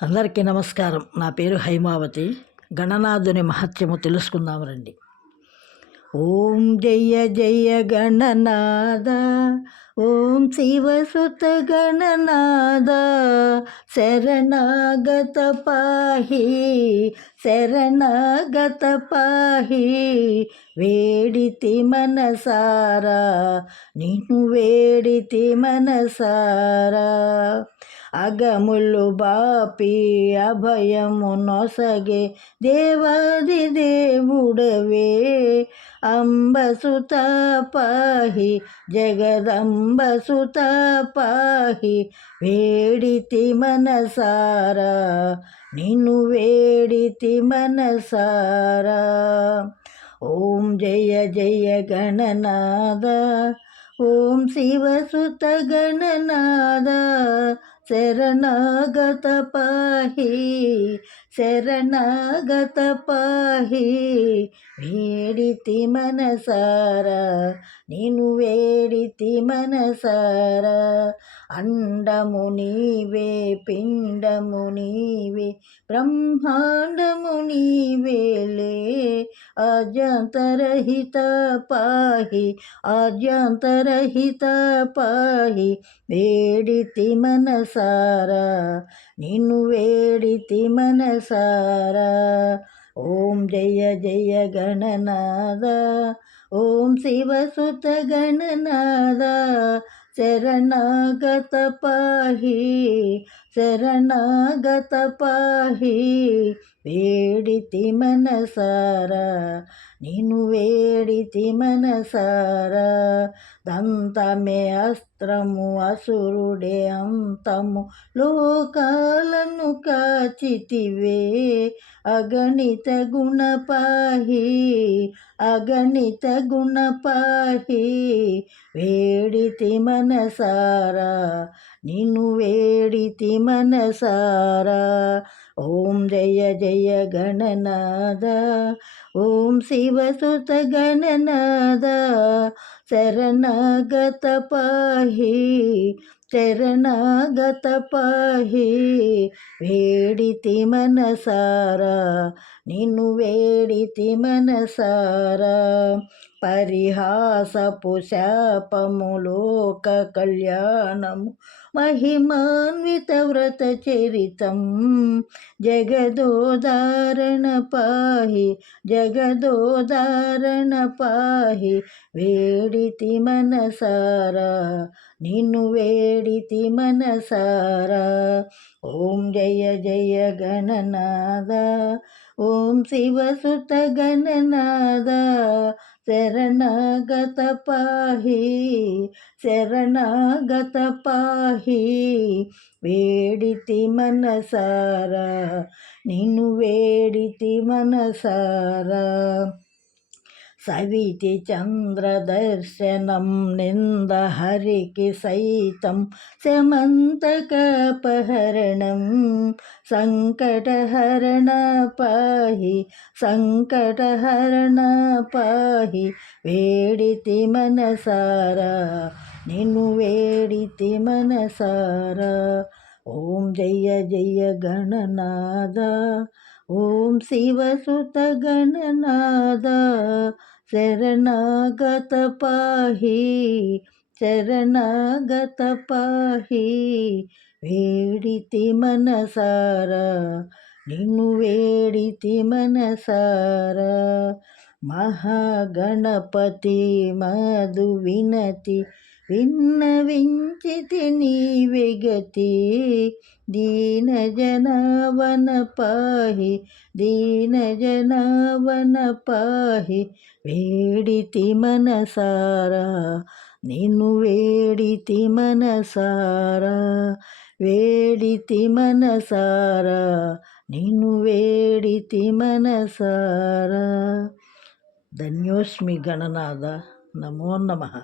అందరికీ నమస్కారం. నా పేరు హైమావతి. గణనాథుని మహత్యము తెలుసుకుందాం రండి. ఓం జయ జయ గణనాద, ఓం శివసుత గణనాద, శరణాగత పాహి శరణాగత పాహి. వేడితి మనసారా నిన్ను వేడితి మనసారా, అగములు బాపి అభయము నొసగే దేవాది దేవుడవే. అంబసుత పాహి జగదంబసుత పాహి. వేడితి మనసారా నిన్ను వేడితి మనసారా. ఓం జయ జయ గణనాద, ఓం శివసుత గణనాద, శరణాగత పాహి శరణాగత పాహి. వేడితి మనసారా నేను వేడితి మనసారా. అండము నీవే పిండము నీవే బ్రహ్మాండము నీవేలే. ఆద్యంతరహిత పాహి ఆద్యంతరహిత పాహి. వేడితి మనసారా నిన్ను వేడితి మనసారా. ఓం జయ జయ గణనాద, ఓం శివసుత గణనాద, శరణాగత పాహి శరణాగత పాహి. వేడితి మనసారా నిన్ను వేడితి మనసారా. దంతమే అస్త్రము అసురుడే అంతము లోకాలను కాచితివే. అగణిత గుణ పాహి అగణిత గుణ పాహి. వేడితి మనసారా నిన్ను వేడితి మనసారా. ఓం జయ జయ గణనాద, ఓం శివసుత గణనాద, శరణాగత పాహి శరణాగత పాహి. వేడితి మనసారా నిన్ను వేడితి మనసారా. పరిహాసపు శాపము లోక కళ్యాణము మహిమాన్విత వ్రత చరితం. జగదోదారణ పాహి జగదోదారణ పాహి. వేడితి మనసారా నిన్ను వేడితి మనసారా. ఓం జయ జయ గణనాద, ఓం శివసుత గణనాద, శరణాగత పాహి శరణాగత పాహి. వేడితి మనసారా నిన్ను వేడితి మనసారా. సవితి చంద్రదర్శనం నింద హరికి సైతం శమంతకపహరణం. సంకటహరణ పాహి సంకటహరణ పాహి. వేడితి మనసారా నిన్ను వేడితి మనసారా. ఓం జయ జయ గణనాద, ఓం శివసుత గణనాద, శరణాగత పాహి శరణాగత పాహి. వేడితి మనసారా నిన్ను వేడితి మనసారా. మహాగణపతి మధు వినతి విన్నవించితి నీవే గతి. దీన జనావన పాహి దీన జనావన పాహి. వేడితి మనసారా నిన్ను వేడితి మనసారా. వేడితి మనసారా నిన్ను వేడితి మనసారా. ధన్యోస్మి గణనాథ. నమో నమః.